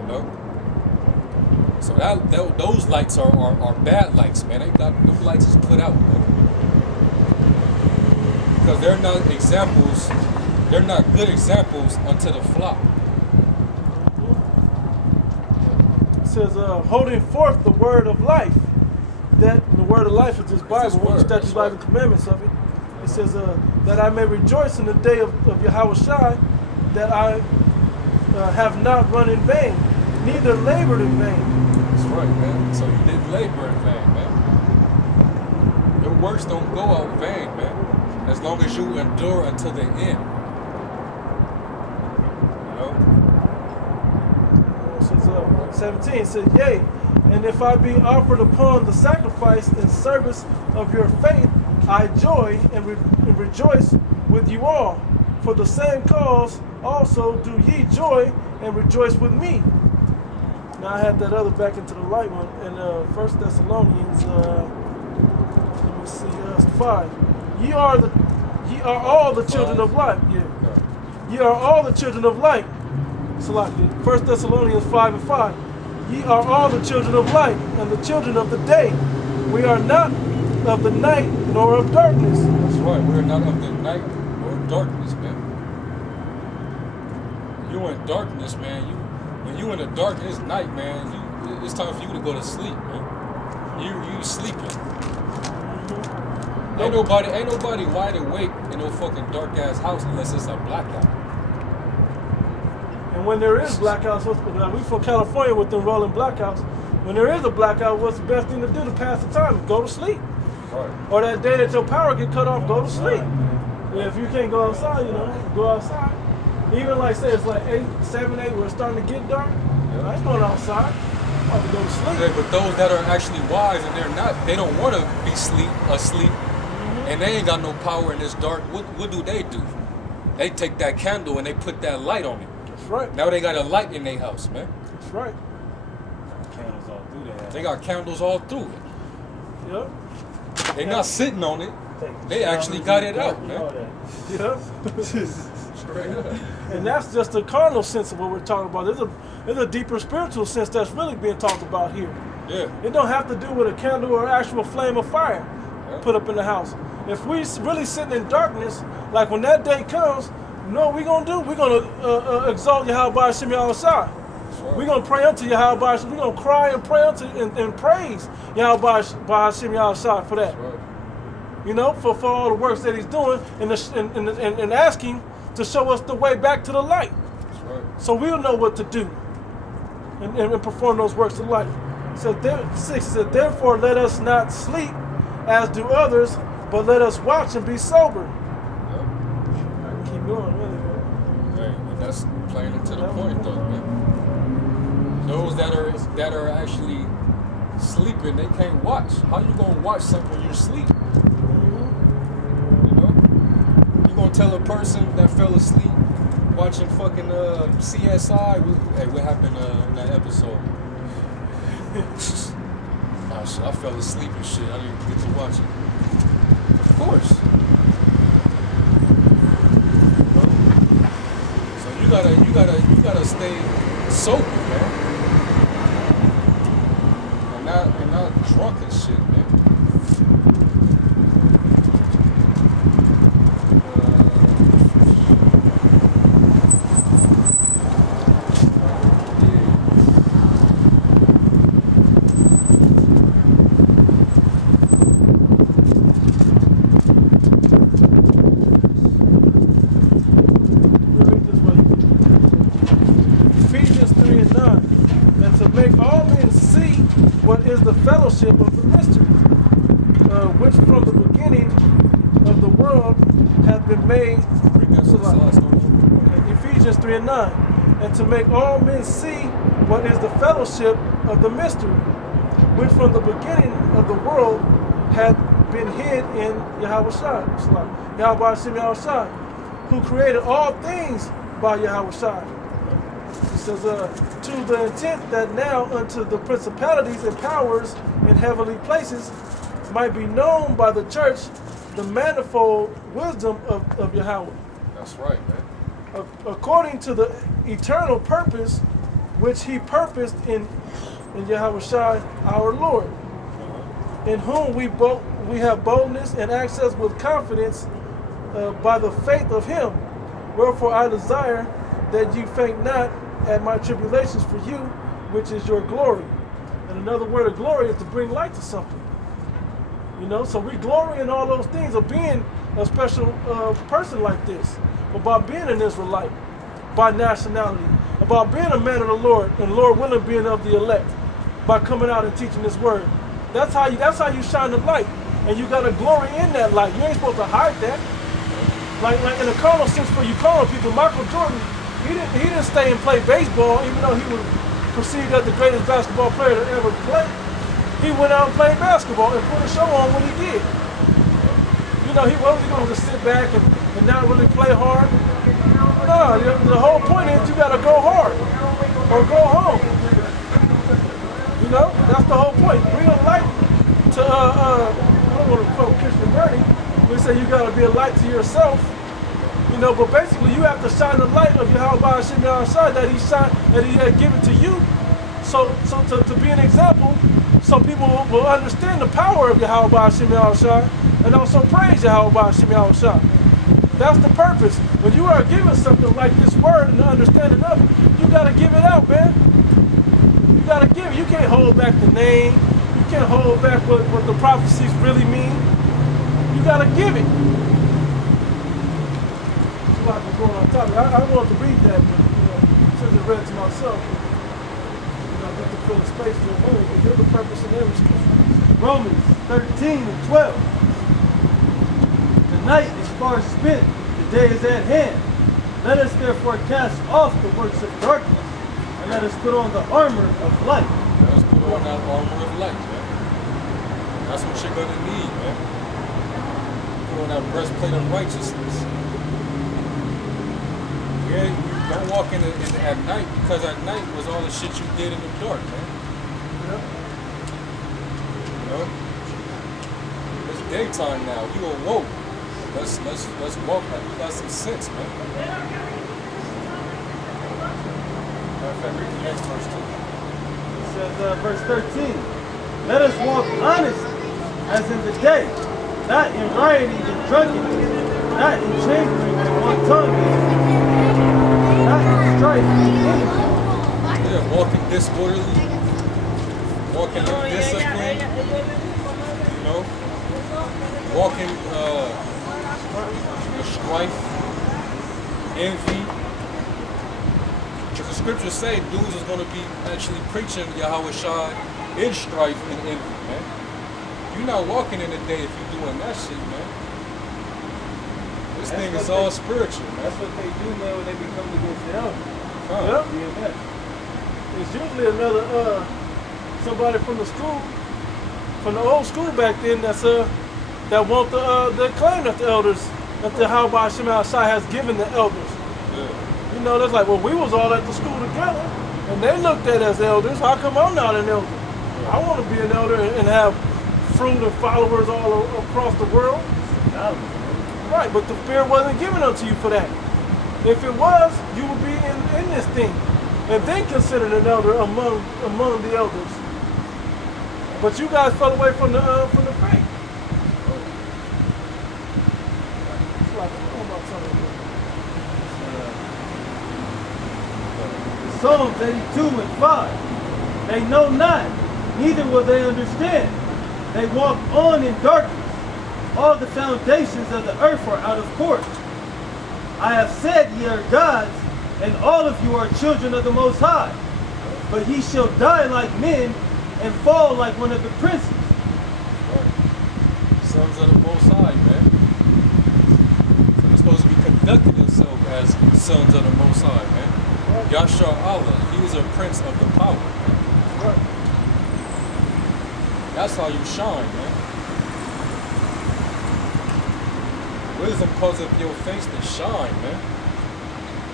You know? So those lights are bad lights, man. Them lights is put out, man. Because they're not examples, they're not good examples unto the flock. It says, holding forth the word of life. That the word of life is this Bible, word, statutes, that's laws, right. and commandments of it. It says that I may rejoice in the day of Yahweh Shai, that I have not run in vain, neither labored in vain. That's right, man. So you didn't labor in vain, man. Your works don't go out vain, man. As long as you endure until the end. You know? It says, 17 it says, yea, and if I be offered upon the sacrifice in service of your faith, I joy and rejoice with you all. For the same cause also do ye joy and rejoice with me. Now I had that other back into the light one in 1 Thessalonians, let me see, 5. Ye are all the children of light. Yeah. Ye are all the children of light. Salaki. 1 Thessalonians 5 and 5. Ye are all the children of light and the children of the day. We are not of the night nor of darkness. That's right. We're not of the night or of darkness, man. You in darkness, man. When you in the darkness night, man, it's time for you to go to sleep, man. You sleeping. Ain't nobody wide awake in no fucking dark ass house unless it's a blackout. And when there is blackouts, we from California with them rolling blackouts. When there is a blackout, what's the best thing to do to pass the time? Go to sleep. Right. Or that day that your power get cut off, go to sleep. Yeah, if you can't go outside, go outside. Even like say it's like 7, 8, where it's starting to get dark. Yeah. I ain't going outside. I'm about to go to sleep. Yeah, but those that are actually wise and they don't want to be asleep, and they ain't got no power in this dark. What do? They take that candle and they put that light on it. That's right. Now they got a light in their house, man. That's right. Candles all through that. They got candles all through it. Yep. They not sitting on it. They actually got it out, man. Yep. Straight up. And that's just the carnal sense of what we're talking about. There's a deeper spiritual sense that's really being talked about here. Yeah. It don't have to do with a candle or actual flame of fire Yeah. put up in the house. If we really sitting in darkness, like when that day comes, you know what we're going to do? We're going to exalt Yahweh Hashem Yahushua. Right. We're going to pray unto Yahweh Hashem. We're going to cry and pray unto and praise Yahweh Hashem Yahushua for that. Right. You know, for all the works that he's doing and asking to show us the way back to the light. That's right. So we'll know what to do and perform those works of light. So 6 said, therefore let us not sleep as do others, but let us watch and be sober. Yep. I can keep going, really. Hey, and that's playing into the point, though, man. Those that are actually sleeping, they can't watch. How you gonna watch something when you're asleep? You know, you gonna tell a person that fell asleep watching fucking CSI? Hey, what happened in that episode? Oh shit, I fell asleep and shit. I didn't get to watch it. Of course. So you gotta stay sober, man. And not drunk and shit, man. We'll read this way. Ephesians 3 and 9. And to make all men see what is the fellowship of the mystery, which from the beginning of the world hath been made. Bring that to the side, Stone. Okay, Ephesians 3 and 9. and to make all men see what is the fellowship of the mystery, which from the beginning of the world had been hid in Yahweh Shai, Yahweh Hashem Yahweh Shai, who created all things by Yahweh Shai. It says, to the intent that now unto the principalities and powers in heavenly places might be known by the church the manifold wisdom of Yahweh. That's right, man. According to the eternal purpose which he purposed in Yahweh Shai our Lord, in whom we have boldness and access with confidence by the faith of him. Wherefore I desire that you faint not at my tribulations for you, which is your glory. And another word of glory is to bring light to something. You know, so we glory in all those things of being a special person like this, about being an Israelite by nationality, about being a man of the Lord, and Lord willing being of the elect, by coming out and teaching His word. That's how you shine the light, and you got to glory in that light. You ain't supposed to hide that. Like in a carnal sense, for you carnal people, Michael Jordan, he didn't stay and play baseball, even though he was perceived as the greatest basketball player to ever play. He went out and played basketball and put a show on when he did. You know, he wasn't going to just sit back and not really play hard. No, the whole point is you got to go hard or go home. You know, that's the whole point. Bring a light to, I don't want to quote Christian Bernie, we say you got to be a light to yourself. You know, but basically you have to shine the light of Yahweh Hashem Yahweh Shai that He had given to you. So to be an example, so people will understand the power of Yahweh Hashem Yahweh Shai and also praise Yahweh Hashem Yahweh Shai. That's the purpose. When you are given something like this word and the understanding of it, you got to give it out, man. You got to give it. You can't hold back the name. You can't hold back what the prophecies really mean. You got to give it. There's a lot going on top of it. I wanted to read that, but since I read it to myself, get to fill the space for a moment, but you're the purpose in everything. Romans 13 and 12. The night is far spent, the day is at hand. Let us therefore cast off the works of darkness, and let us put on the armor of light. Let us put on that armor of light, man. That's what you're gonna need, man. Put on that breastplate of righteousness. Yeah, don't walk in at night, because at night was all the shit you did in the dark, man. Yeah. You know? It's daytime now. You awoke. Let's walk like we got some sense, man. Matter of fact, read the next verse too. It says, verse 13, let us walk honestly as in the day, not in rioting and drunkenness, not in chambering and wantoness, not in strife and envy. Yeah, walking disorderly, walking undisciplined, you know, walking with strife, envy. Because the scriptures say dudes is going to be actually preaching Yahweh Shai in strife and envy, man. You're not walking in the day if you're doing that shit, man. This thing is all spiritual, man. That's what they do now when they become against the elders. Yep. Yeah. It's usually another somebody from the school, from the old school back then that want the claim that the elders, that the Yahweh Hashem Yahweh Shai has given the elders. Yeah. You know, that's like, well, we was all at the school together, and they looked at us as elders. How come I'm not an elder? I want to be an elder and have fruit and followers all across the world. Right, but the Spirit wasn't given unto you for that. If it was, you would be in this thing, and then considered an elder among the elders. But you guys fell away from the faith. It's like, I don't know about something. Psalms 82 and 5. They know not, neither will they understand. They walk on in darkness. All the foundations of the earth are out of court. I have said ye are gods, and all of you are children of the Most High. But ye shall die like men, and fall like one of the princes. Sons of the Most High, man. So you're supposed to be conducting yourself as sons of the Most High, man. Right. Yashar Allah, he was a prince of the power. Right. That's how you shine, man. Wisdom causes your face to shine, man.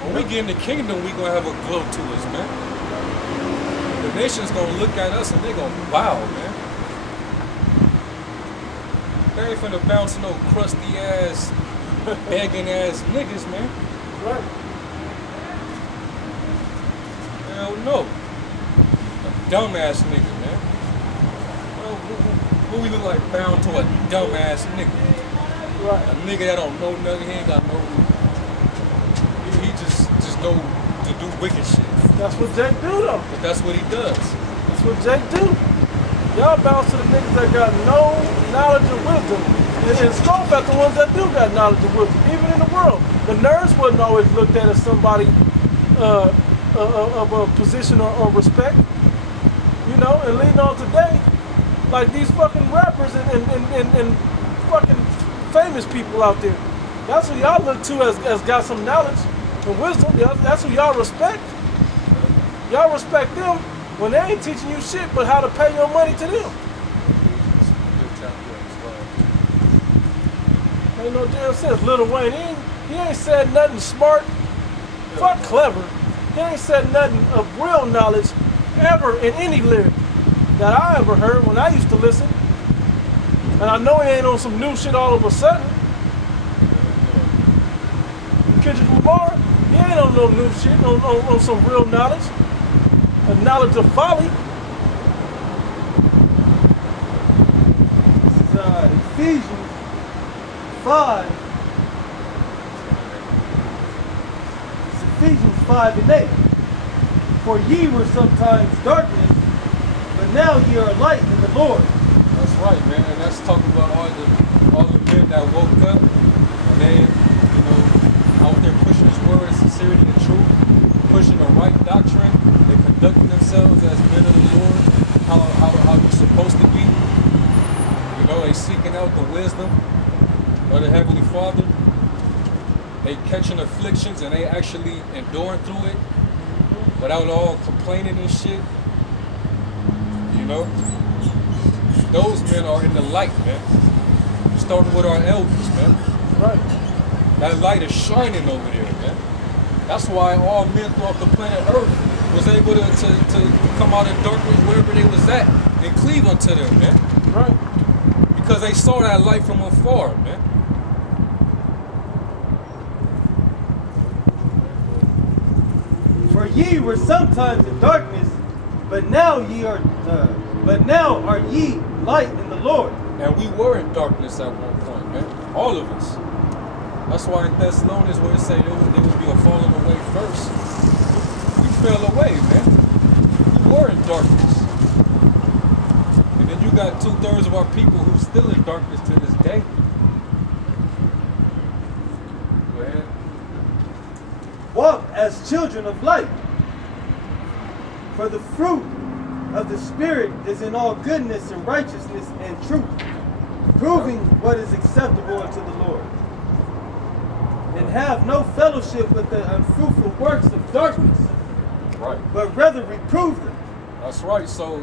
When we get in the kingdom, we gonna have a glow to us, man. The nation's gonna look at us and they gonna wow, man. They ain't finna bounce no crusty ass, begging ass niggas, man. Right. Hell no. A dumbass nigga, man. Well, what we look like bound to a dumbass nigga? Right. A nigga that don't know nothing, he ain't got no. He just know to do wicked shit. That's what Jake do though. But that's what he does. That's what Jake do. Y'all bounce to the niggas that got no knowledge and wisdom, and scoff at the ones that do got knowledge and wisdom. Even in the world, the nerds wasn't always looked at as somebody of a position or respect. You know, and lean on today, like these fucking rappers and fucking famous people out there. That's who y'all look to as got some knowledge and wisdom. That's who y'all respect. Y'all respect them when they ain't teaching you shit but how to pay your money to them. Ain't no damn sense. Lil Wayne, he ain't said nothing smart. Fuck clever. He ain't said nothing of real knowledge ever in any lyric that I ever heard when I used to listen. And I know he ain't on some new shit all of a sudden. Kendrick Lamar, he ain't on no new shit, on some real knowledge. A knowledge of folly. This is Ephesians 5. It's Ephesians 5 and 8. For ye were sometimes darkness, but now ye are light in the Lord. That's right, man. And that's talking about all the men that woke up and they, you know, out there pushing His word in sincerity and truth, pushing the right doctrine. They conducting themselves as men of the Lord, how you're supposed to be. You know, they seeking out the wisdom of the Heavenly Father. They catching afflictions and they actually enduring through it without all complaining and shit. You know? Those men are in the light, man. Starting with our elders, man. Right. That light is shining over there, man. That's why all men throughout the planet Earth was able to come out of darkness wherever they was at and cleave unto them, man. Right. Because they saw that light from afar, man. For ye were sometimes in darkness, but now are ye light in the Lord. And we were in darkness at one point, man. All of us. That's why in Thessalonians where it say there would be a falling away first. We fell away, man. We were in darkness. And then you got 2/3 of our people who's still in darkness to this day. Go ahead. Walk as children of light. For the fruit of the Spirit is in all goodness and righteousness and truth, proving what is acceptable unto the Lord. And have no fellowship with the unfruitful works of darkness, Right. but rather reprove them. That's right. So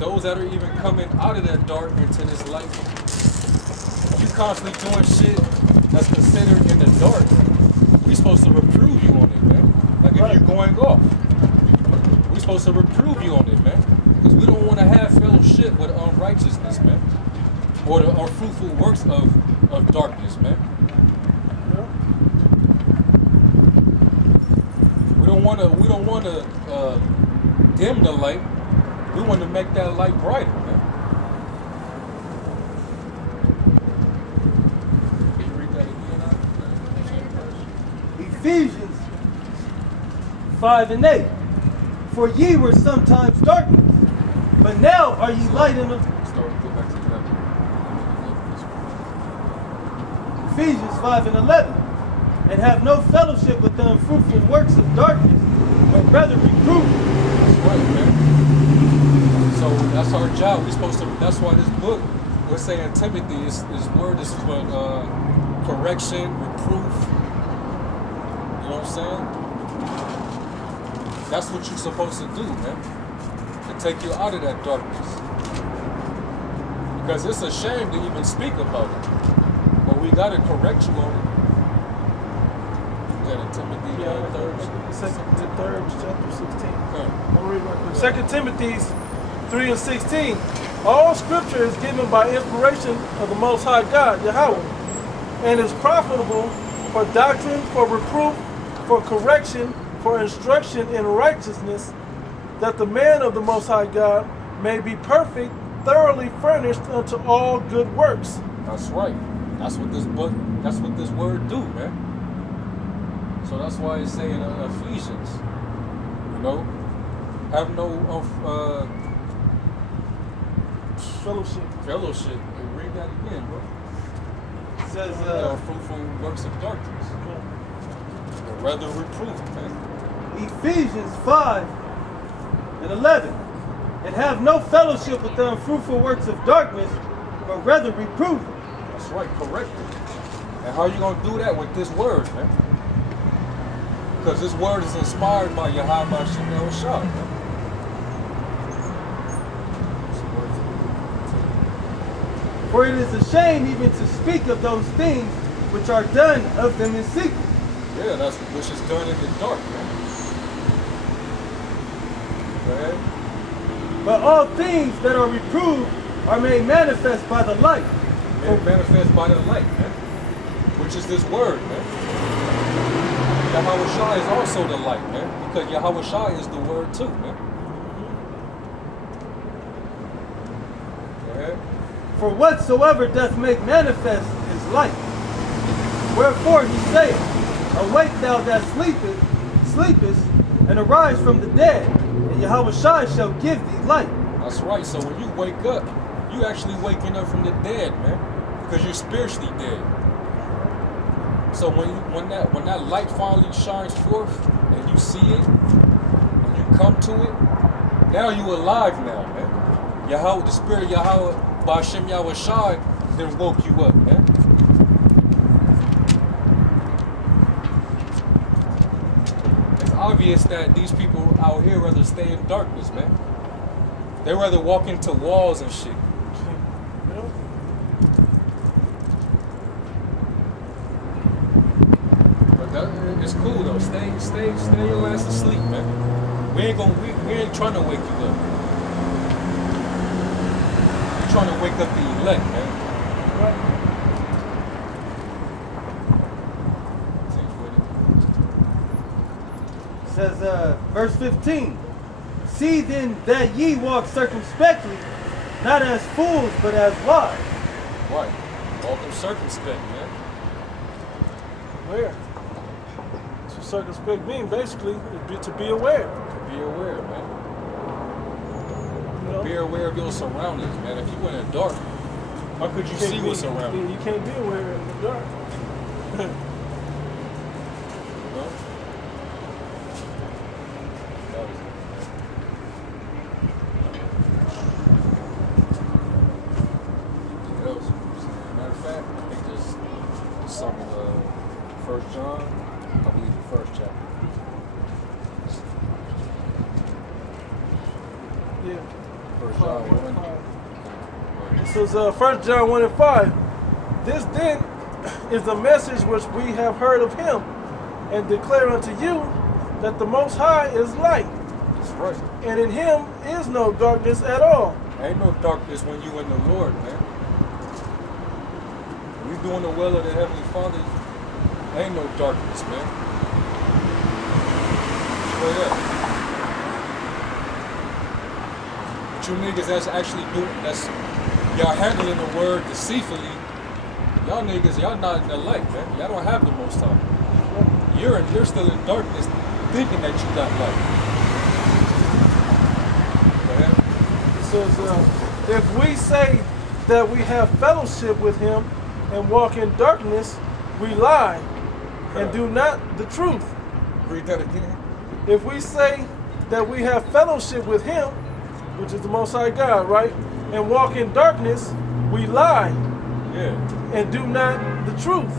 those that are even coming out of that dark into this light, you constantly doing shit that's considered in the dark. We supposed to reprove you on it, man. Like if you're going off, we supposed to reprove you on it, man. Because we don't want to have fellowship with unrighteousness, man, or the unfruitful works of darkness, man. We don't want to dim the light. We want to make that light brighter, man. Can you read that again? Ephesians 5 and 8. For ye were sometimes darkness, but now are ye light in the... Go back to that. Ephesians 5 and 11. And have no fellowship with the unfruitful works of darkness, but rather reprove. That's right, man. So that's our job. We're supposed to. That's why this book, we're saying Timothy, this word is for correction, reproof. You know what I'm saying? That's what you're supposed to do, man. To take you out of that darkness. Because it's a shame to even speak about it. But we got to correct you on it. Is that in Timothy the third chapter 16. Okay. I'll read right quick. 2 Timothy 3 and 16. All scripture is given by inspiration of the Most High God, Yahweh, and is profitable for doctrine, for reproof, for correction, for instruction in righteousness, that the man of the Most High God may be perfect, thoroughly furnished unto all good works. That's right. That's what this word do, man. So that's why it's saying in Ephesians, you know, have no fellowship. Hey, read that again, bro. It says, fruitful works of darkness. Or rather reproof, man. Ephesians 5 and 11. And have no fellowship with the unfruitful works of darkness, but rather reprove them. That's right, correct it. And how you gonna do that with this word, man? Because this word is inspired by Yahweh Hashem El Shah, man. For it is a shame even to speak of those things which are done of them in secret. Yeah, that's which is done in the dark, man. Go ahead. But all things that are reproved are made manifest by the light. Made manifest by the light, man. Which is this word, man. Yahweh Shah is also the light, man. Because Yahweh Shah is the word too, man. Go ahead. For whatsoever doth make manifest is light. Wherefore he saith, awake thou that sleepest, and arise from the dead, and Yahweh Shai shall give thee light. That's right. So when you wake up, you actually waking up from the dead, man. Because you're spiritually dead. So when that light finally shines forth and you see it and you come to it, now you alive now, man. Yahweh, the spirit of Yahweh, Ba'ashem Yahweh Shai, then woke you up, man. It's obvious that these people out here rather stay in darkness, man. They rather walk into walls and shit. It's cool though. Stay your ass asleep, man. We ain't trying to wake you up. We're trying to wake up the elect, man. It says, verse 15. See then that ye walk circumspectly, not as fools, but as wise. Right. Walk them circumspect, man. Where? Circumspect mean basically to be aware. Be aware, man. You know? Be aware of your surroundings, man. If you in the dark, how could you see what's around you? You can't be aware in the dark. You know? Anything else? Matter of fact, I think there's some 1 John. I believe the first chapter. Yeah. 1 John 1. It says 1 John 1 and 5. This then is the message which we have heard of him, and declare unto you that the Most High is light. That's right. And in him is no darkness at all. Ain't no darkness when you in the Lord, man. When you doing the will of the Heavenly Father, ain't no darkness, man. Straight up. But you niggas that's actually doing, y'all handling the word deceitfully, y'all niggas, y'all not in the light, man. Y'all don't have the Most High. You're still in darkness thinking that you got light. Go ahead. It says, if we say that we have fellowship with him and walk in darkness, we lie and do not the truth. Read that again. If we say that we have fellowship with him, which is the Most High God, right, and walk in darkness, we lie Yeah. and do not the truth.